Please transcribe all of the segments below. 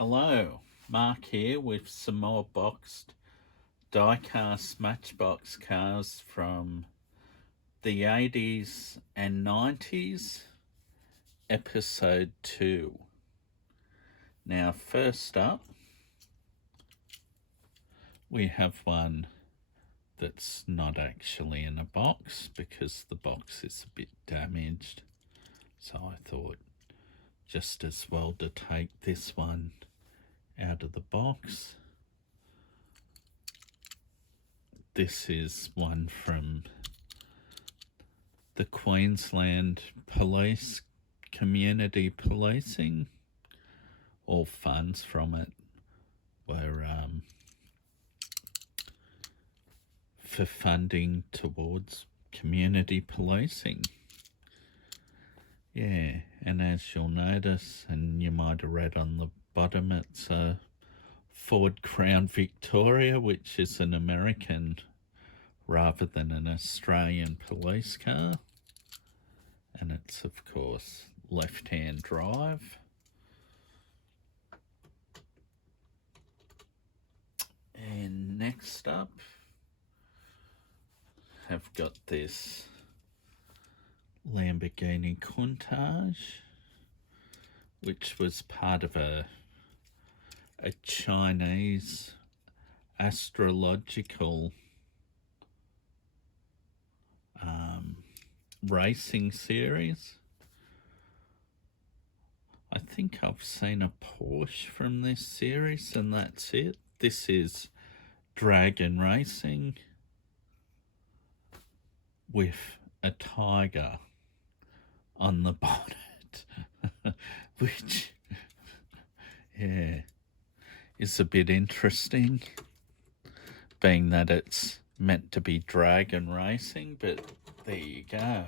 Hello, Mark here with some more boxed diecast Matchbox cars from the 80s and 90s, episode 2. Now, first up, we have one that's not actually in a box because the box is a bit damaged. So I thought just as well to take this one out of the box. This is one from the Queensland Police Community Policing. All funds from it were for funding towards community policing. Yeah, and as you'll notice, and you might have read on the bottom, it's a Ford Crown Victoria, which is an American rather than an Australian police car. And it's, of course, left-hand drive. And next up, I've got this Lamborghini Countach, which was part of a Chinese astrological racing series. I think I've seen a Porsche from this series, and that's it. This is Dragon Racing with a tiger on the bonnet, which, yeah, is a bit interesting, being that it's meant to be dragon racing, but there you go.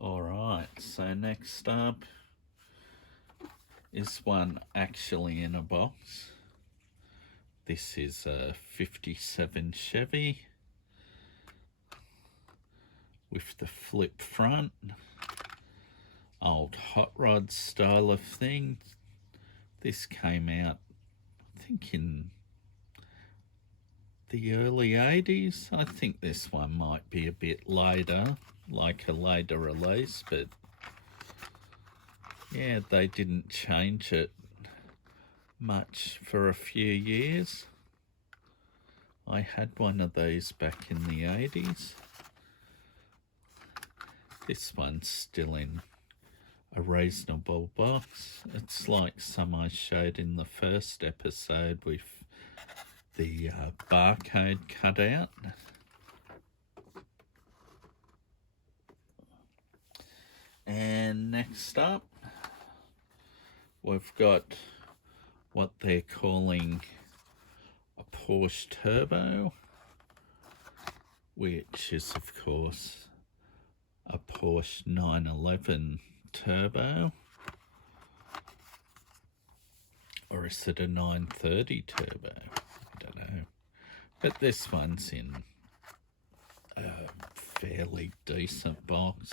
Alright, so next up is one actually in a box. This is a 57 Chevy with the flip front, old hot rod style of thing. This came out, I think, in the early 80s. I think this one might be a bit later, like a later release, but yeah, they didn't change it much for a few years. I had one of these back in the 80s. This one's still in a reasonable box. It's like some I showed in the first episode with the barcode cut out. And next up, we've got what they're calling a Porsche Turbo, which is, of course, a Porsche 911 Turbo. Or is it a 930 Turbo? I don't know. But this one's in a fairly decent box.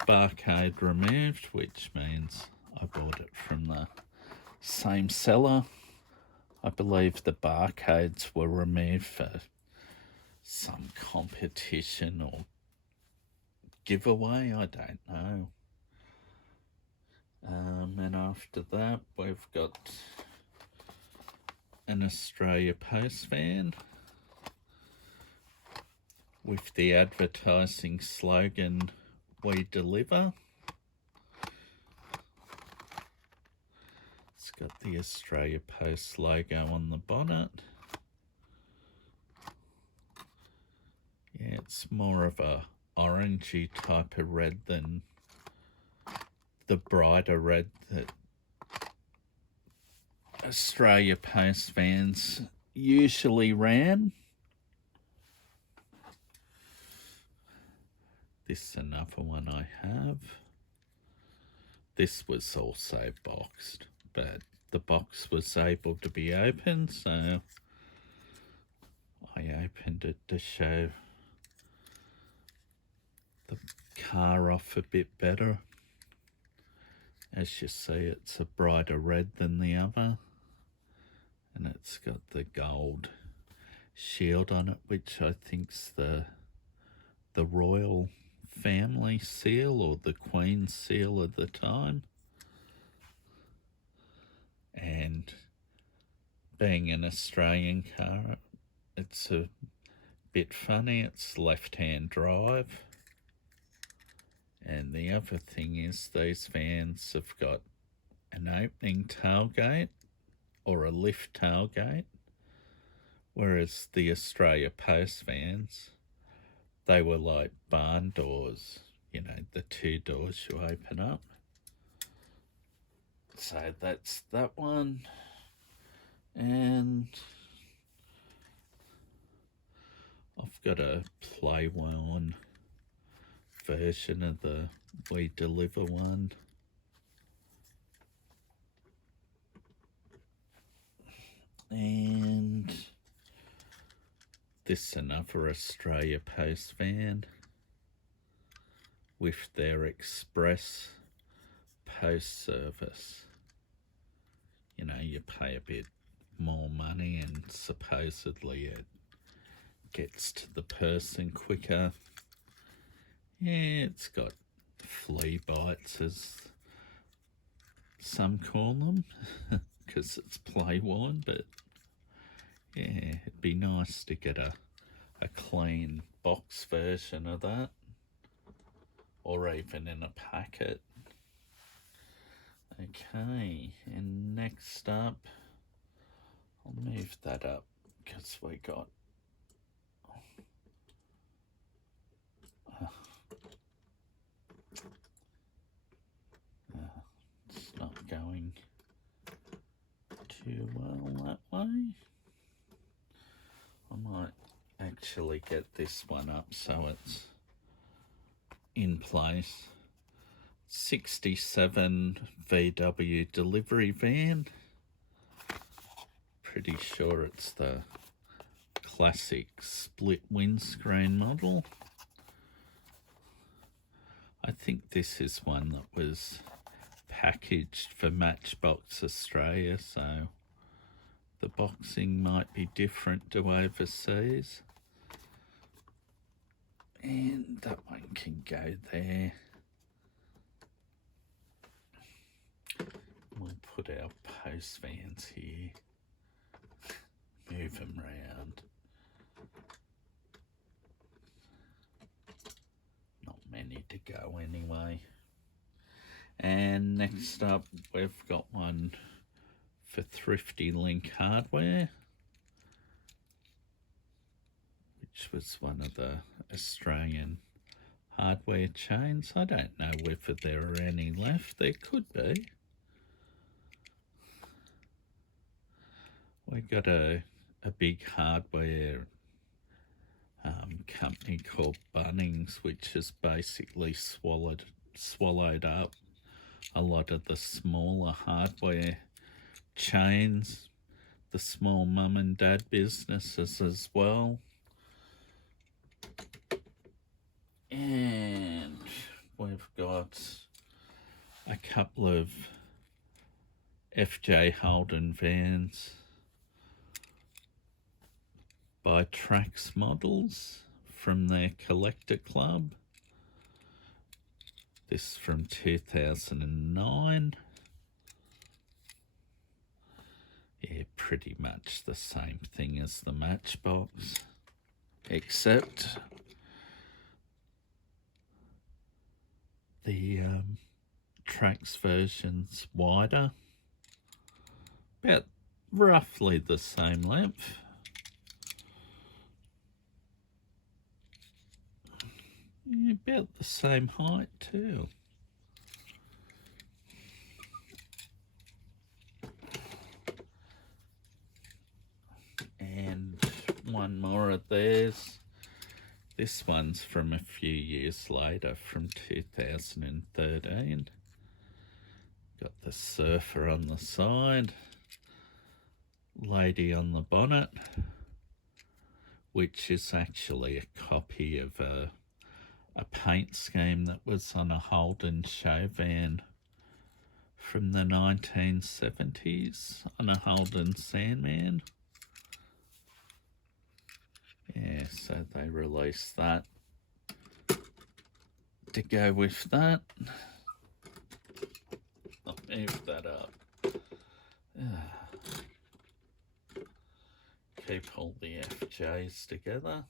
Barcode removed, which means I bought it from the same seller. I believe the barcodes were removed for some competition or giveaway, I don't know. And after that, we've got an Australia Post van with the advertising slogan, "We deliver." It's got the Australia Post logo on the bonnet. Yeah, it's more of a orangey type of red than the brighter red that Australia Post vans usually ran. This is another one I have. This was also boxed, but the box was able to be opened, so I opened it to show the car off a bit better. As you see, it's a brighter red than the other, and it's got the gold shield on it, which I think's the royal family seal or the Queen's seal of the time. And being an Australian car, it's a bit funny. It's left-hand drive. And the other thing is these vans have got an opening tailgate or a lift tailgate, whereas the Australia Post vans, they were like barn doors, you know, the two doors you open up. So that's that one. And I've got a play-worn version of the We Deliver one. And this another Australia Post van with their express post service. You know, you pay a bit more money and supposedly it gets to the person quicker. Yeah, it's got flea bites, as some call them, because it's play-worn, but yeah, it'd be nice to get a clean box version of that, or even in a packet. Okay, and next up, I'll move that up because we got it's not going too well that way. I might actually get this one up so it's in place. 67 VW delivery van. Pretty sure it's the classic split windscreen model. I think this is one that was packaged for Matchbox Australia, so the boxing might be different to overseas. And that one can go there. We'll put our post vans here. Move them round. Not many to go anyway. And next up, we've got one for Thrifty Link Hardware, which was one of the Australian hardware chains. I don't know whether there are any left. There could be. We got a big hardware company called Bunnings, which has basically swallowed up a lot of the smaller hardware chains, the small mum and dad businesses as well. And we've got a couple of FJ Holden vans by Trax models from their collector club. This from 2009. Yeah, pretty much the same thing as the Matchbox, except the Trax version's wider, about roughly the same length. About the same height too. And one more of theirs. This one's from a few years later, from 2013. Got the surfer on the side, lady on the bonnet, which is actually a copy of a paint scheme that was on a Holden show van from the 1970s on a Holden Sandman. Yeah, so they released that to go with that. I'll move that up. Keep all the FJs together.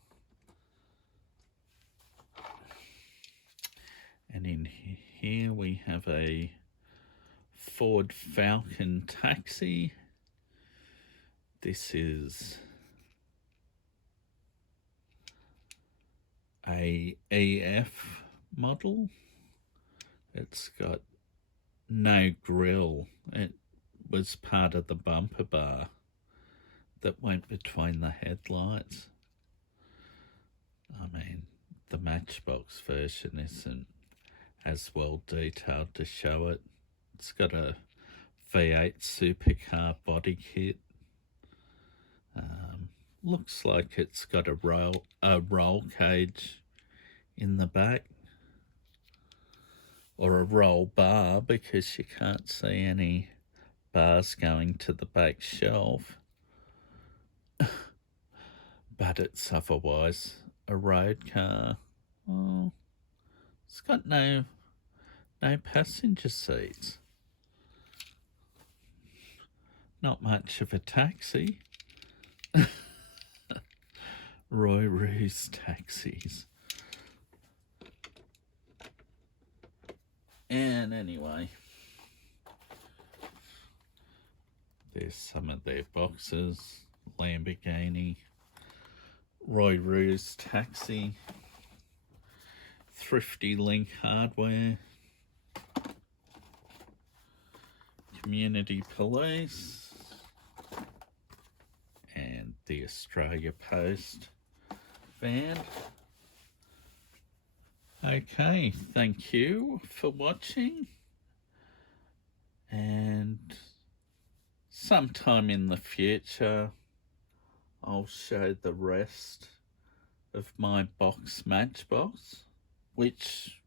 And in here we have a Ford Falcon taxi. This is a EF model. It's got no grille. It was part of the bumper bar that went between the headlights. I mean, the Matchbox version isn't as well detailed to show it. It's got a V8 supercar body kit. Looks like it's got a roll cage in the back, or a roll bar, because you can't see any bars going to the back shelf. But it's otherwise a road car. Oh, it's got no passenger seats. Not much of a taxi. Roy Roo's taxis. And anyway, there's some of their boxes. Lamborghini, Roy Roo's taxi, Thrifty Link Hardware, Community Police, and the Australia Post van. Okay, thank you for watching, and sometime in the future I'll show the rest of my Matchbox, which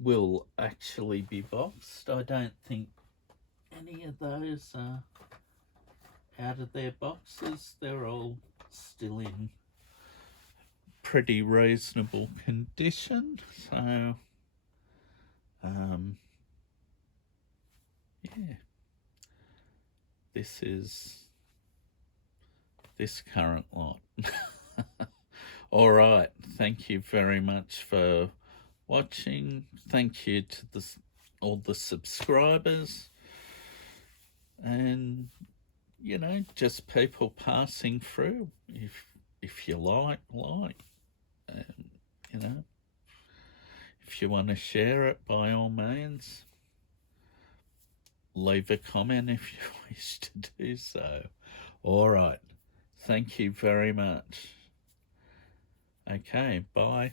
will actually be boxed. I don't think any of those are out of their boxes. They're all still in pretty reasonable condition. So, yeah. This is this current lot. All right, thank you very much for watching. Thank you to all the subscribers, and you know, just people passing through. If you like, and you know, if you want to share it, by all means, leave a comment if you wish to do so. All right. Thank you very much. Okay, bye.